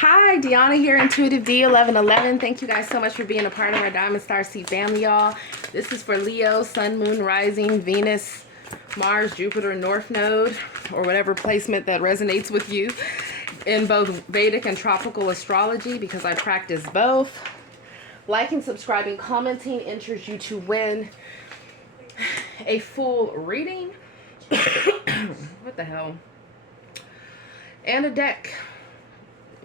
Hi, Dionna here, Intuitive D1111. Thank you guys so much for being a part of our Diamond Star Seed family, y'all. This is for Leo, Sun, Moon, Rising, Venus, Mars, Jupiter, North Node, or whatever placement that resonates with you in both Vedic and tropical astrology, because I practice both. Liking, subscribing, commenting enters you to win a full reading. What the hell? And a deck,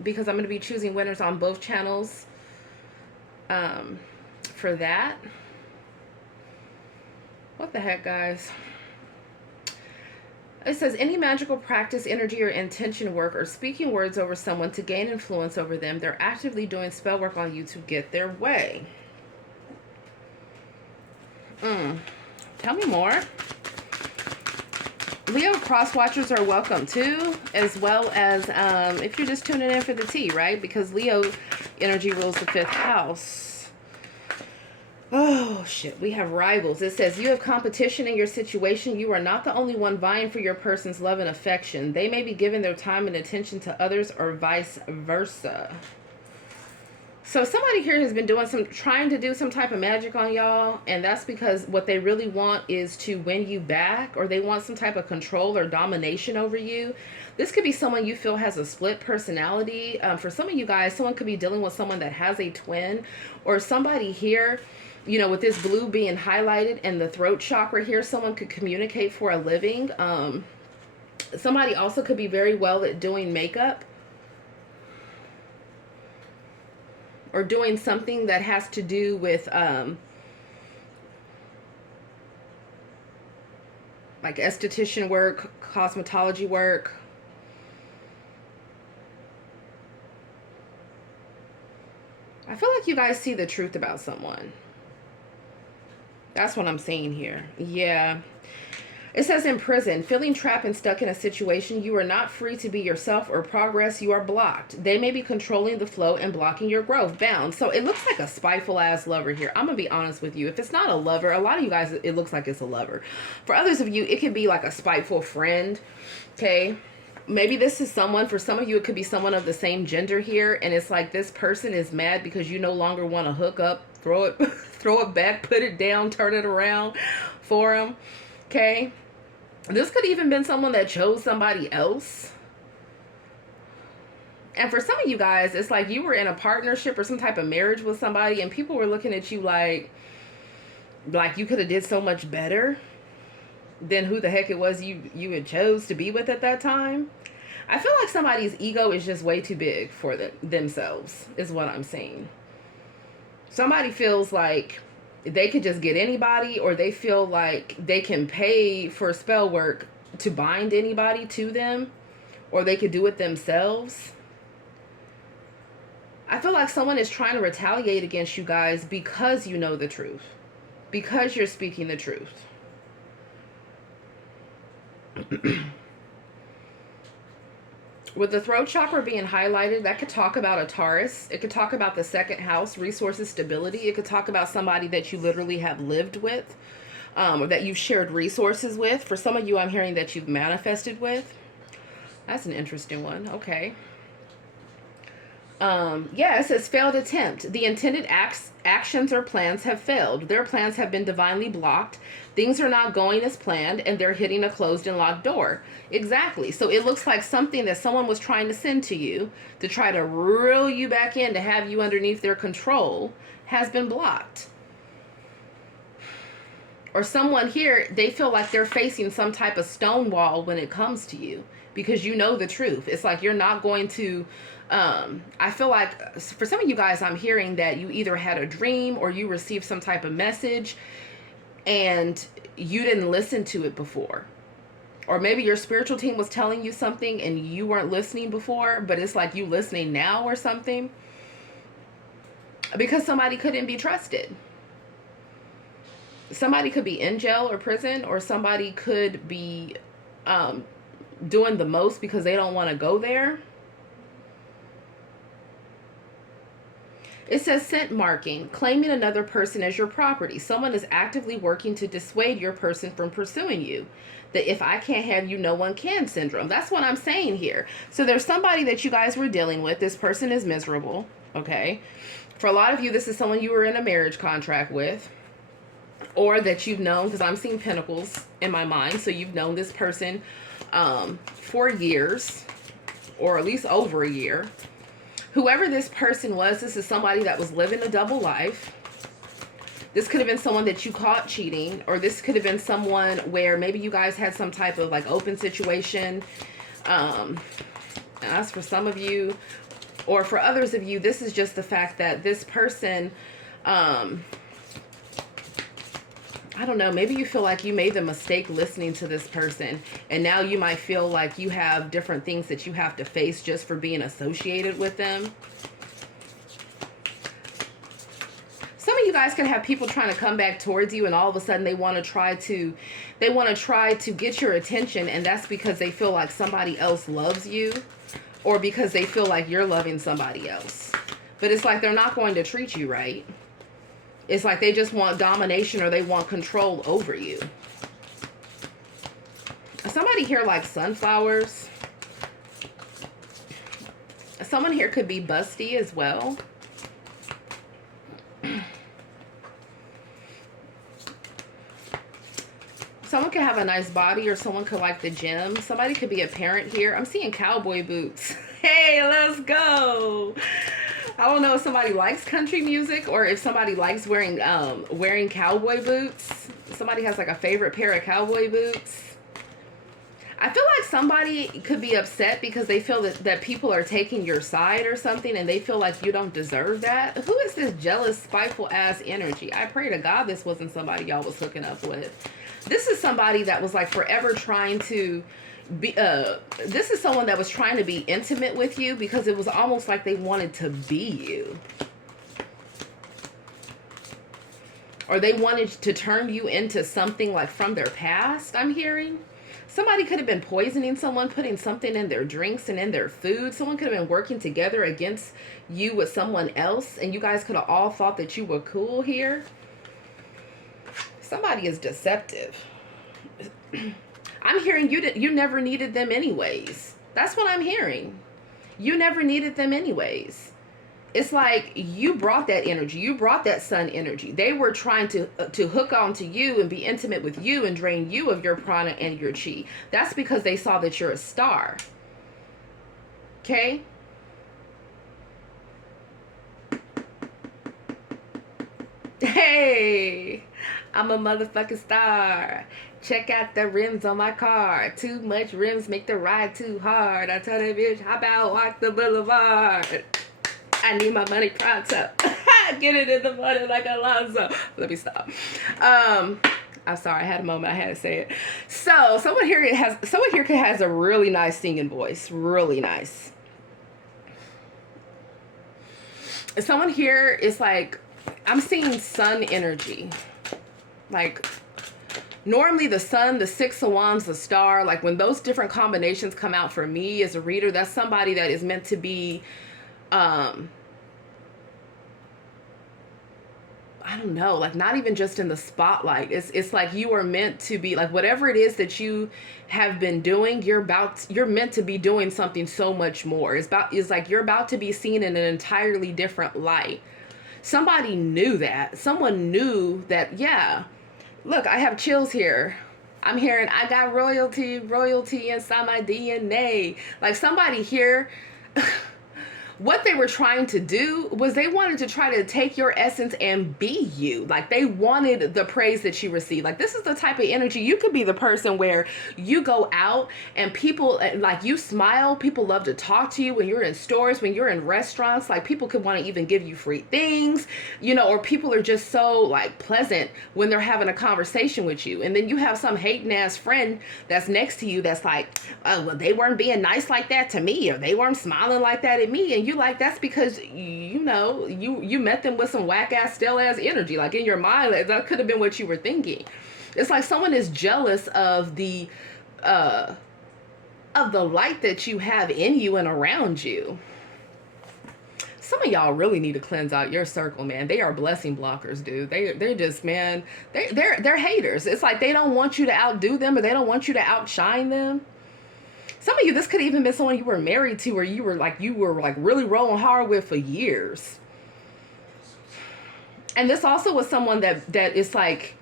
because I'm going to be choosing winners on both channels for that. What the heck, guys? It says, any magical practice, energy, or intention work, or speaking words over someone to gain influence over them, they're actively doing spell work on you to get their way. Tell me more. Leo cross watchers are welcome too, as well as if you're just tuning in for the tea, right? Because Leo energy rules the 5th house. Oh shit, we have rivals. It says, you have competition in your situation. You are not the only one vying for your person's love and affection. They may be giving their time and attention to others, or vice versa. So somebody here has been trying to do some type of magic on y'all, and that's because what they really want is to win you back, or they want some type of control or domination over you. This could be someone you feel has a split personality. For some of you guys, someone could be dealing with someone that has a twin, or somebody here, you know, with this blue being highlighted and the throat chakra here, someone could communicate for a living. Somebody also could be very well at doing makeup, or doing something that has to do with like esthetician work, cosmetology work. I feel like you guys see the truth about someone. That's what I'm seeing here. Yeah. It says, in prison, feeling trapped and stuck in a situation, you are not free to be yourself or progress. You are blocked. They may be controlling the flow and blocking your growth. Bound. So it looks like a spiteful ass lover here. I'm going to be honest with you. If it's not a lover, a lot of you guys, it looks like it's a lover. For others of you, it could be like a spiteful friend. Okay. Maybe this is someone, for some of you, it could be someone of the same gender here. And it's like this person is mad because you no longer want to hook up, throw it, throw it back, put it down, turn it around for them. Okay. This could even been someone that chose somebody else. And for some of you guys, it's like you were in a partnership or some type of marriage with somebody, and people were looking at you like you could have did so much better than who the heck it was you had chose to be with at that time. I feel like somebody's ego is just way too big for themselves, is what I'm saying. Somebody feels like they could just get anybody, or they feel like they can pay for spell work to bind anybody to them, or they could do it themselves. I feel like someone is trying to retaliate against you guys because you know the truth, because you're speaking the truth. With the throat chakra being highlighted, that could talk about a Taurus. It could talk about the 2nd house, resources, stability. It could talk about somebody that you literally have lived with, or that you've shared resources with. For some of you, I'm hearing that you've manifested with. That's an interesting one. Okay. Yeah, it says failed attempt. The intended actions or plans have failed. Their plans have been divinely blocked. Things are not going as planned, and they're hitting a closed and locked door. Exactly. So it looks like something that someone was trying to send to you to try to reel you back in, to have you underneath their control, has been blocked. Or someone here, they feel like they're facing some type of stone wall when it comes to you, because you know the truth. It's like you're not going to... I feel like for some of you guys, I'm hearing that you either had a dream or you received some type of message and you didn't listen to it before. Or maybe your spiritual team was telling you something and you weren't listening before, but it's like you listening now or something. Because somebody couldn't be trusted. Somebody could be in jail or prison, or somebody could be doing the most because they don't want to go there. It says scent marking, claiming another person as your property. Someone is actively working to dissuade your person from pursuing you. The if I can't have you, no one can syndrome. That's what I'm saying here. So there's somebody that you guys were dealing with. This person is miserable, okay? For a lot of you, this is someone you were in a marriage contract with, or that you've known, because I'm seeing pentacles in my mind. So you've known this person for years, or at least over a year. Whoever this person was, this is somebody that was living a double life. This could have been someone that you caught cheating, or this could have been someone where maybe you guys had some type of like open situation. As for some of you, or for others of you, this is just the fact that this person, I don't know, maybe you feel like you made the mistake listening to this person, and now you might feel like you have different things that you have to face just for being associated with them. Some of you guys can have people trying to come back towards you, and all of a sudden they want to try to get your attention, and that's because they feel like somebody else loves you, or because they feel like you're loving somebody else. But it's like they're not going to treat you right. It's like they just want domination, or they want control over you. Somebody here likes sunflowers. Someone here could be busty as well. Someone could have a nice body, or someone could like the gym. Somebody could be a parent here. I'm seeing cowboy boots. Hey, let's go. I don't know if somebody likes country music, or if somebody likes wearing cowboy boots. Somebody has like a favorite pair of cowboy boots. I feel like somebody could be upset because they feel that people are taking your side or something, and they feel like you don't deserve that. Who is this jealous, spiteful ass energy? I pray to God this wasn't somebody y'all was hooking up with. This is somebody that was like forever trying to be, this is someone that was trying to be intimate with you because it was almost like they wanted to be you. Or they wanted to turn you into something like from their past, I'm hearing. Somebody could have been poisoning someone, putting something in their drinks and in their food. Someone could have been working together against you with someone else, and you guys could have all thought that you were cool here. Somebody is deceptive. I'm hearing you never needed them anyways. That's what I'm hearing. You never needed them anyways. It's like you brought that energy. You brought that sun energy. They were trying to hook onto you and be intimate with you and drain you of your prana and your chi. That's because they saw that you're a star. Okay? Hey, I'm a motherfucking star. Check out the rims on my car. Too much rims make the ride too hard. I tell that bitch, how about walk the boulevard? I need my money pronto. Get it in the money like Alonzo. Let me stop. I'm sorry, I had a moment. I had to say it. So someone here has a really nice singing voice. Really nice. Someone here is like, I'm seeing sun energy. Like, normally the sun, the six of wands, the star, like when those different combinations come out for me as a reader, that's somebody that is meant to be, I don't know, like not even just in the spotlight. It's like you are meant to be, like whatever it is that you have been doing, you're meant to be doing something so much more. It's like you're about to be seen in an entirely different light. Somebody knew that. Someone knew that, yeah. Look, I have chills here. I'm hearing, I got royalty inside my DNA. Like somebody here, what they were trying to do was they wanted to try to take your essence and be you. Like they wanted the praise that you receive. Like this is the type of energy. You could be the person where you go out and people, like you smile, people love to talk to you when you're in stores, when you're in restaurants, like people could want to even give you free things, you know, or people are just so like pleasant when they're having a conversation with you. And then you have some hating ass friend that's next to you that's like, oh, well, they weren't being nice like that to me, or they weren't smiling like that at me. And you like, that's because you know you met them with some whack ass stale ass energy. Like in your mind, that could have been what you were thinking. It's like someone is jealous of the light that you have in you and around you. Some of y'all really need to cleanse out your circle, man. They are blessing blockers, dude. They're just, man, they're haters. It's like they don't want you to outdo them, or they don't want you to outshine them. Some of you, this could even been someone you were married to, or you were like really rolling hard with for years. And this also was someone that is like,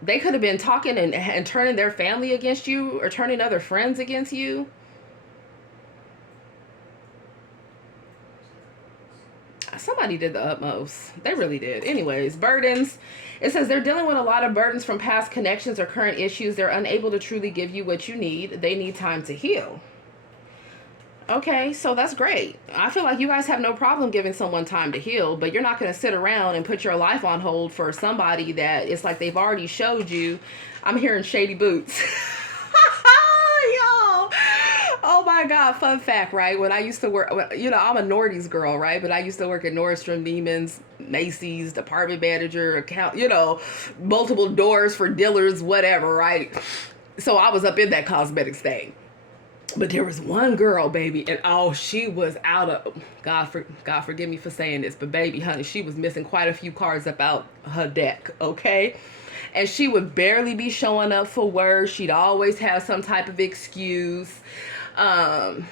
they could have been talking and turning their family against you, or turning other friends against you. Somebody did the utmost. They really did. Anyways, burdens. It says they're dealing with a lot of burdens from past connections or current issues. They're unable to truly give you what you need. They need time to heal. Okay, so that's great. I feel like you guys have no problem giving someone time to heal, but you're not going to sit around and put your life on hold for somebody that it's like they've already showed you. I'm hearing shady boots. Y'all. Oh my God. Fun fact, right? When I used to work, you know, I'm a Nordy's girl, right? But I used to work at Nordstrom, Neiman's, Macy's, department manager, account, you know, multiple doors for dealers, whatever, right? So I was up in that cosmetics thing. But there was one girl, baby, and oh, she was out of, God forgive me for saying this, but baby, honey, she was missing quite a few cards up out her deck, okay? And she would barely be showing up for work. She'd always have some type of excuse. And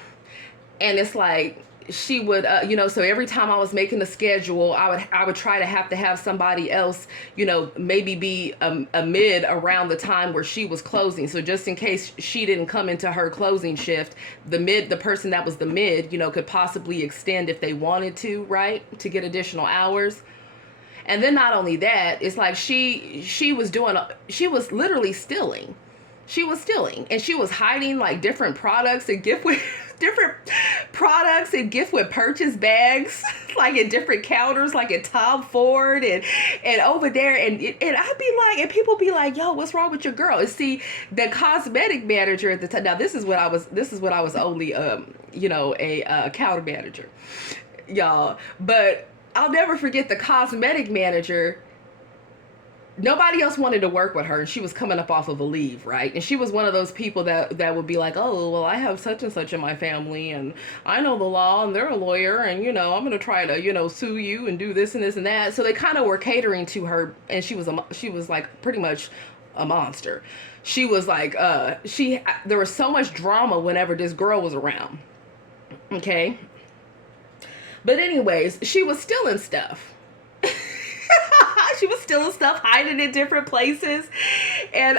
it's like, she would, you know, so every time I was making the schedule, I would try to have somebody else, you know, maybe be a mid around the time where she was closing. So just in case she didn't come into her closing shift, the person that was the mid, you know, could possibly extend if they wanted to, right, to get additional hours. And then not only that, it's like she was literally stealing. She was stealing, and she was hiding like different products and gift with purchase bags, like at different counters, like at Tom Ford and over there. And I'd be like, and people be like, yo, what's wrong with your girl? And see, the cosmetic manager at the time, now this is what I was only, you know, a counter manager, y'all. But I'll never forget the cosmetic manager. Nobody else wanted to work with her, and she was coming up off of a leave, right? And she was one of those people that would be like, oh, well, I have such and such in my family, and I know the law, and they're a lawyer, and, you know, I'm going to try to, you know, sue you and do this and this and that. So they kind of were catering to her, and she was like pretty much a monster. She was like, there was so much drama whenever this girl was around. Okay. But anyways, she was stealing stuff. She was stealing stuff, hiding in different places. And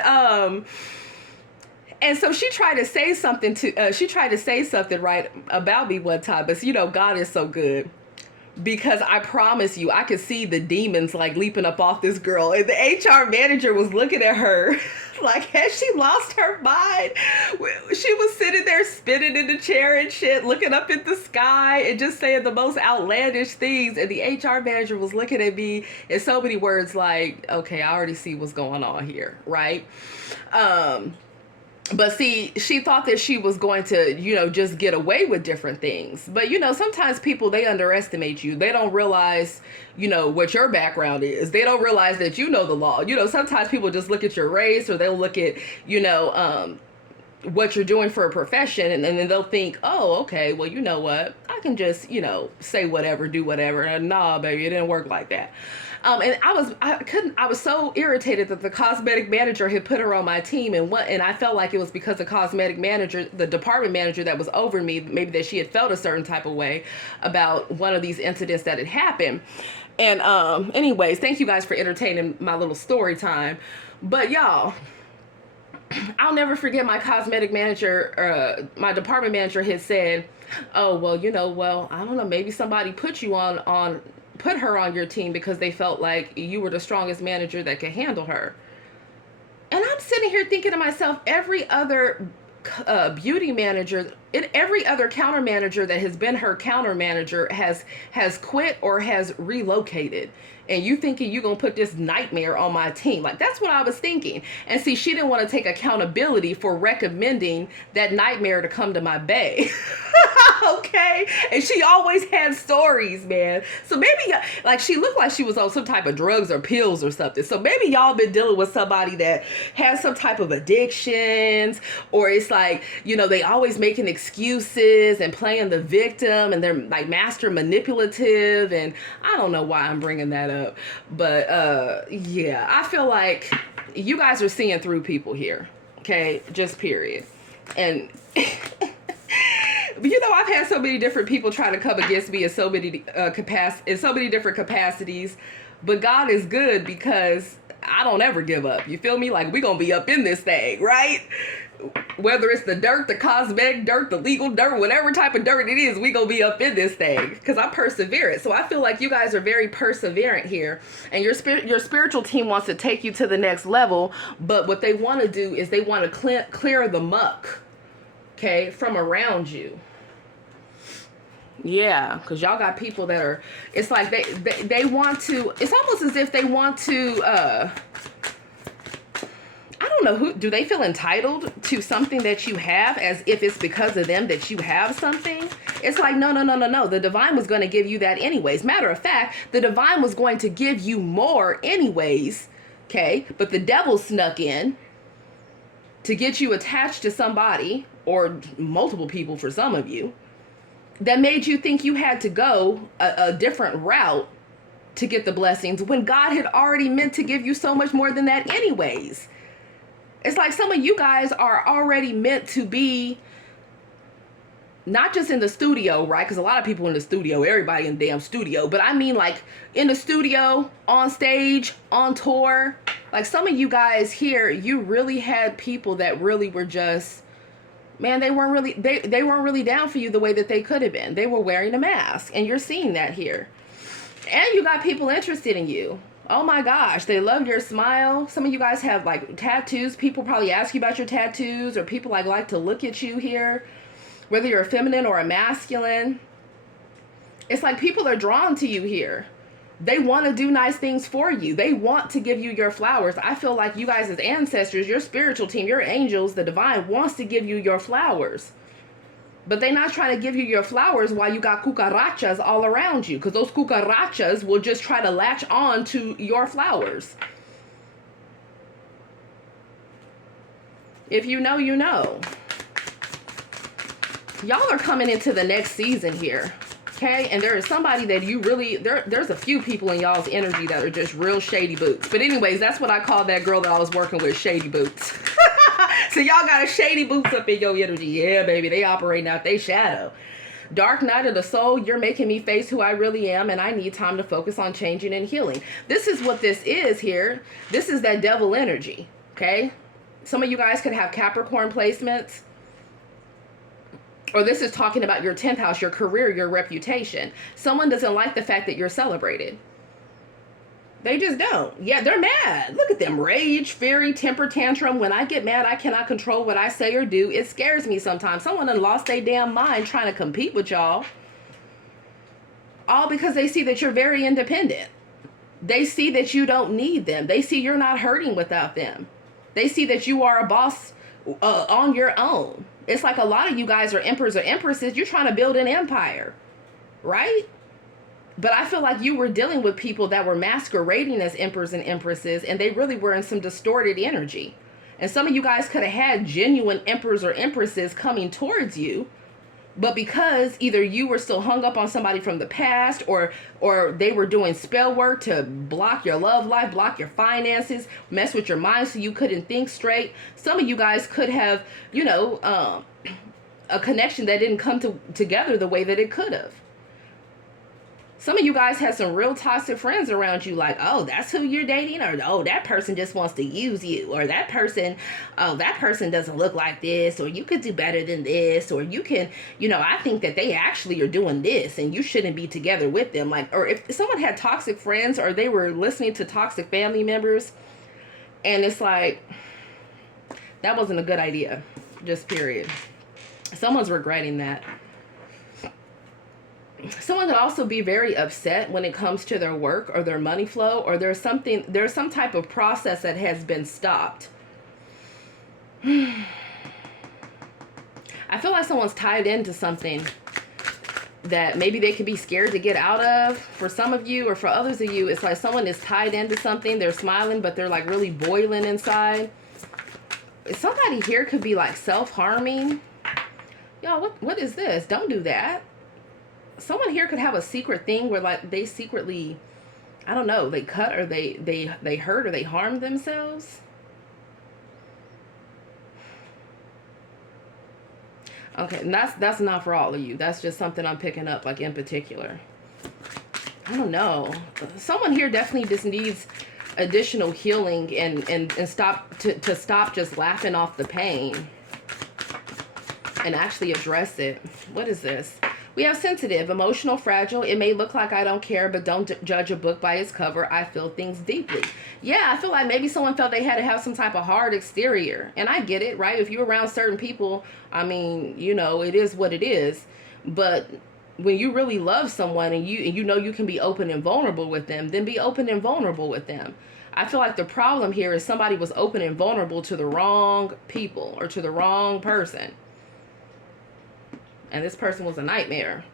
so she tried to say something right about me one time. But you know, God is so good, because I promise you, I could see the demons like leaping up off this girl, and the HR manager was looking at her like, has she lost her mind? She was sitting there spinning in the chair and shit, looking up at the sky and just saying the most outlandish things. And the HR manager was looking at me in so many words like, okay, I already see what's going on here, right? But see, she thought that she was going to, you know, just get away with different things. But, you know, sometimes people, they underestimate you. They don't realize, you know, what your background is. They don't realize that you know the law. You know, sometimes people just look at your race, or they'll look at, you know, what you're doing for a profession, and then they'll think, oh, okay, well, you know what? I can just, you know, say whatever, do whatever. And nah, baby, it didn't work like that. And I was so irritated that the cosmetic manager had put her on my team, and I felt like it was because the cosmetic manager, the department manager that was over me, maybe that she had felt a certain type of way about one of these incidents that had happened. And anyways, thank you guys for entertaining my little story time. But y'all, I'll never forget my cosmetic manager, my department manager had said, oh, well, you know, well, I don't know, maybe somebody put her on your team because they felt like you were the strongest manager that could handle her. And I'm sitting here thinking to myself, every other beauty manager, every other counter manager that has been her counter manager has quit or has relocated. And you thinking you're going to put this nightmare on my team. Like, that's what I was thinking. And see, she didn't want to take accountability for recommending that nightmare to come to my bay. Okay, and she always had stories, man. So maybe like she looked like she was on some type of drugs or pills or something. So maybe y'all been dealing with somebody that has some type of addictions, or it's like, you know, they always making excuses and playing the victim, and they're like master manipulative. And I don't know why I'm bringing that up, but yeah, I feel like you guys are seeing through people here. Okay, just period. And you know, I've had so many different people try to come against me in so many different capacities, but God is good because I don't ever give up. You feel me? Like, we gonna be up in this thing, right? Whether it's the dirt, the cosmetic dirt, the legal dirt, whatever type of dirt it is, we gonna be up in this thing because I'm perseverant. So I feel like you guys are very perseverant here, and your spiritual team wants to take you to the next level. But what they want to do is they want to clear the muck, okay, from around you. Yeah, because y'all got people that are, it's like they want to, it's almost as if they want to, I don't know, do they feel entitled to something that you have, as if it's because of them that you have something? It's like, no. The divine was going to give you that anyways. Matter of fact, the divine was going to give you more anyways, okay? But the devil snuck in to get you attached to somebody, or multiple people for some of you, that made you think you had to go a different route to get the blessings, when God had already meant to give you so much more than that anyways. It's like some of you guys are already meant to be not just in the studio, right? Because a lot of people in the studio, everybody in the damn studio, but I mean like in the studio, on stage, on tour. Like some of you guys here, you really had people that really were just, man, they weren't really down for you the way that they could have been. They were wearing a mask, and you're seeing that here. And you got people interested in you. Oh my gosh, they love your smile. Some of you guys have like tattoos. People probably ask you about your tattoos, or people like to look at you here, whether you're a feminine or a masculine. It's like people are drawn to you here. They want to do nice things for you. They want to give you your flowers. I feel like you guys as ancestors, your spiritual team, your angels, the divine wants to give you your flowers. But they're not trying to give you your flowers while you got cucarachas all around you, because those cucarachas will just try to latch on to your flowers. If you know, you know. Y'all are coming into the next season here. Okay, and there is somebody that you really, there's a few people in y'all's energy that are just real shady boots. But anyways, that's what I call that girl that I was working with, shady boots. So y'all got a shady boots up in your energy. Yeah, baby, they operating out they shadow. Dark night of the soul, you're making me face who I really am, and I need time to focus on changing and healing. This is what this is here. This is that devil energy, okay? Some of you guys could have Capricorn placements. Or this is talking about your 10th house, your career, your reputation. Someone doesn't like the fact that you're celebrated. They just don't. Yeah, they're mad. Look at them. Rage, fury, temper tantrum. When I get mad, I cannot control what I say or do. It scares me sometimes. Someone done lost their damn mind trying to compete with y'all. All because they see that you're very independent. They see that you don't need them. They see you're not hurting without them. They see that you are a boss on your own. It's like a lot of you guys are emperors or empresses. You're trying to build an empire, right? But I feel like you were dealing with people that were masquerading as emperors and empresses, and they really were in some distorted energy. And some of you guys could have had genuine emperors or empresses coming towards you, but because either you were still hung up on somebody from the past, or they were doing spell work to block your love life, block your finances, mess with your mind so you couldn't think straight. Some of you guys could have, you know, a connection that didn't come together the way that it could have. Some of you guys had some real toxic friends around you, like, oh, that's who you're dating, or oh, that person just wants to use you, or that person, oh, that person doesn't look like this, or you could do better than this, or you can, you know, I think that they actually are doing this and you shouldn't be together with them. Like, or if someone had toxic friends, or they were listening to toxic family members, and it's like, that wasn't a good idea, just period. Someone's regretting that. Someone could also be very upset when it comes to their work or their money flow, or there's some type of process that has been stopped. I feel like someone's tied into something that maybe they could be scared to get out of. For some of you, or for others of you, it's like someone is tied into something. They're smiling, but they're like really boiling inside. Somebody here could be like self-harming. Y'all, what is this? Don't do that. Someone here could have a secret thing where like they secretly, I don't know, they cut or they hurt or they harm themselves. Okay, and that's not for all of you. That's just something I'm picking up, like in particular. I don't know. Someone here definitely just needs additional healing and stop to stop just laughing off the pain and actually address it. What is this? We have sensitive, emotional, fragile. It may look like I don't care, but don't judge a book by its cover. I feel things deeply. Yeah, I feel like maybe someone felt they had to have some type of hard exterior. And I get it, right? If you're around certain people, I mean, you know, it is what it is. But when you really love someone and you know you can be open and vulnerable with them, then be open and vulnerable with them. I feel like the problem here is somebody was open and vulnerable to the wrong people or to the wrong person. And this person was a nightmare.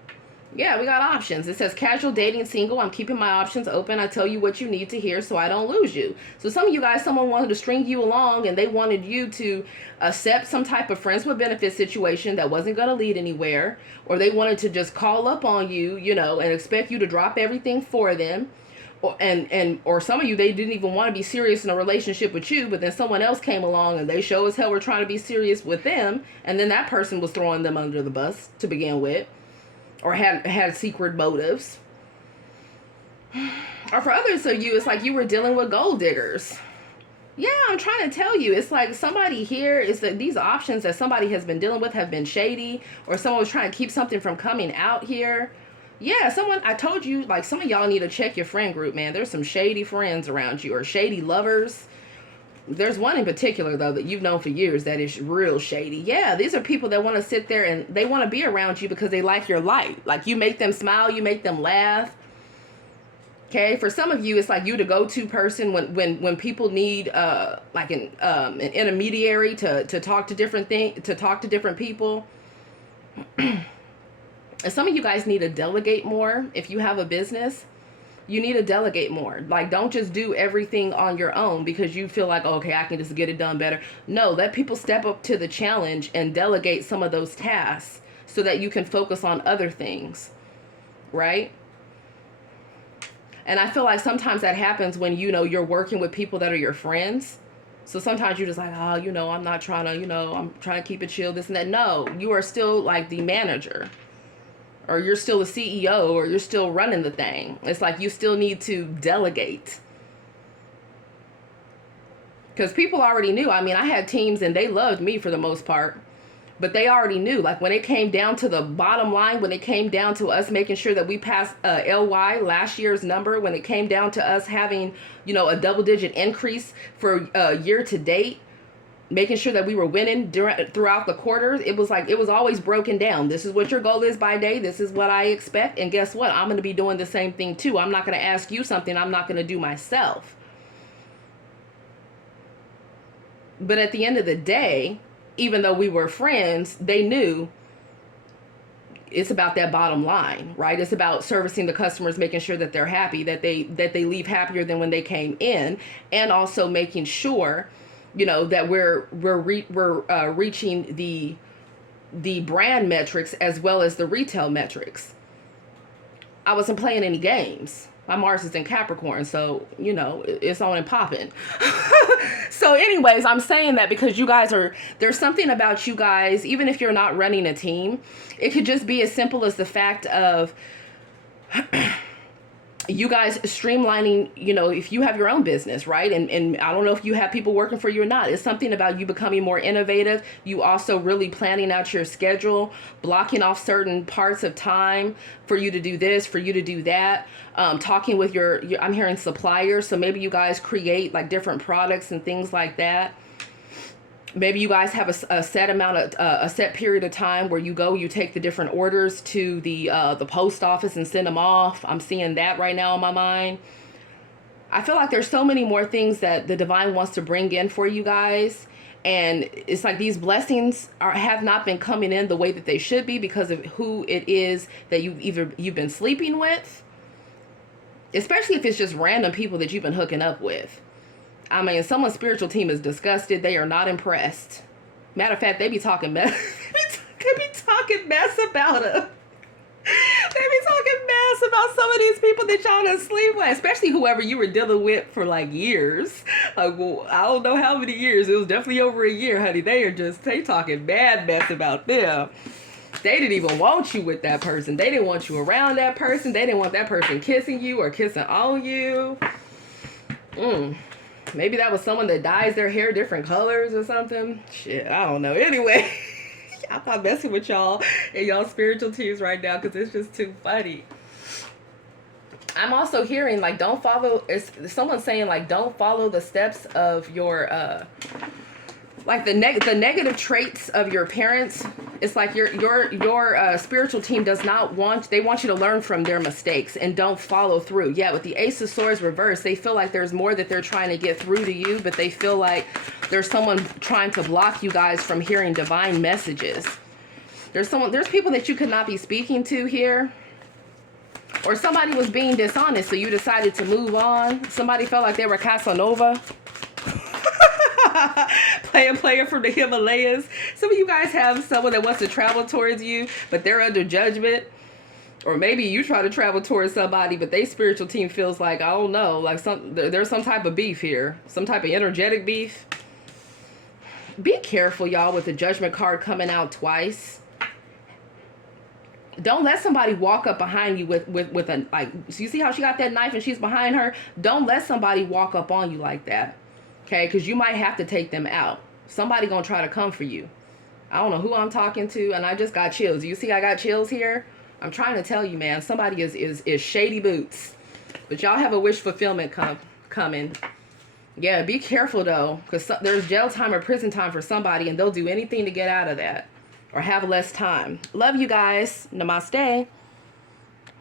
Yeah, we got options. It says casual dating, single. I'm keeping my options open. I tell you what you need to hear so I don't lose you. So some of you guys, someone wanted to string you along and they wanted you to accept some type of friends with benefits situation that wasn't going to lead anywhere. Or they wanted to just call up on you, you know, and expect you to drop everything for them. Or some of you, they didn't even want to be serious in a relationship with you, but then someone else came along and they sure as hell were trying to be serious with them, and then that person was throwing them under the bus to begin with, or had secret motives. Or for others of you, it's like you were dealing with gold diggers. Yeah, I'm trying to tell you, it's like somebody here is that these options that somebody has been dealing with have been shady, or someone was trying to keep something from coming out here. Yeah, someone, I told you, like, some of y'all need to check your friend group, man. There's some shady friends around you, or shady lovers. There's one in particular, though, that you've known for years that is real shady. Yeah, these are people that want to sit there and they want to be around you because they like your light. Like, you make them smile, you make them laugh. Okay, for some of you, it's like you the go-to person when people need like an intermediary to talk to different people. And some of you guys need to delegate more. If you have a business, you need to delegate more. Like, don't just do everything on your own because you feel like, okay, I can just get it done better. No, let people step up to the challenge and delegate some of those tasks so that you can focus on other things, right? And I feel like sometimes that happens when, you know, you're working with people that are your friends. So sometimes you're just like, oh, you know, I'm not trying to, you know, I'm trying to keep it chill, this and that. No, you are still like the manager. Or you're still the CEO, or you're still running the thing. It's like you still need to delegate. Because people already knew. I mean, I had teams and they loved me for the most part. But they already knew. Like, when it came down to the bottom line, when it came down to us making sure that we passed LY, last year's number, when it came down to us having, you know, a double-digit increase for year to date, making sure that we were winning throughout the quarters, it was like, it was always broken down. This is what your goal is by day. This is what I expect. And guess what? I'm going to be doing the same thing too. I'm not going to ask you something I'm not going to do myself. But at the end of the day, even though we were friends, they knew it's about that bottom line, right? It's about servicing the customers, making sure that they're happy, that they leave happier than when they came in, and also making sure, you know, that we're reaching the brand metrics as well as the retail metrics. I wasn't playing any games. My Mars is in Capricorn, so, you know, it's on and popping. So anyways, I'm saying that because you guys there's something about you guys, even if you're not running a team, it could just be as simple as the fact of you guys streamlining, you know, if you have your own business, right? And I don't know if you have people working for you or not. It's something about you becoming more innovative. You also really planning out your schedule, blocking off certain parts of time for you to do this, for you to do that. Talking with your I'm hearing suppliers. So maybe you guys create like different products and things like that. Maybe you guys have a set amount of a set period of time where you take the different orders to the post office and send them off. I'm seeing that right now in my mind. I feel like there's so many more things that the divine wants to bring in for you guys, And it's like these blessings have not been coming in the way that they should be because of who it is that you've been sleeping with. Especially if it's just random people that you've been hooking up with. I mean, someone's spiritual team is disgusted. They are not impressed. Matter of fact, they be talking mess. They be talking mess about them. They be talking mess about some of these people that y'all done sleep with, especially whoever you were dealing with for like years. Like, well, I don't know how many years. It was definitely over a year, honey. They talking bad mess about them. They didn't even want you with that person. They didn't want you around that person. They didn't want that person kissing you or kissing on you. Maybe that was someone that dyes their hair different colors or something. Shit, I don't know. Anyway, I'm not messing with y'all and y'all spiritual teams right now because it's just too funny. I'm also hearing like don't follow. Someone saying like don't follow the steps of your like the negative traits of your parents. It's like your spiritual team does not want, they want you to learn from their mistakes and don't follow through. Yeah, with the Ace of Swords reversed, they feel like there's more that they're trying to get through to you, but they feel like there's someone trying to block you guys from hearing divine messages. There's people that you could not be speaking to here. Or somebody was being dishonest, so you decided to move on. Somebody felt like they were Casanova. Player from the Himalayas. Some of you guys have someone that wants to travel towards you, but they're under judgment. Or maybe you try to travel towards somebody, but their spiritual team feels like, I don't know, like there's some type of beef here. Some type of energetic beef. Be careful, y'all, with the Judgment card coming out twice. Don't let somebody walk up behind you with a, like, so you see how she got that knife and she's behind her? Don't let somebody walk up on you like that. Okay, because you might have to take them out. Somebody gonna try to come for you. I don't know who I'm talking to, and I just got chills. You see I got chills here? I'm trying to tell you, man, somebody is shady boots. But y'all have a wish fulfillment coming. Yeah, be careful, though, because there's jail time or prison time for somebody, and they'll do anything to get out of that or have less time. Love you guys. Namaste.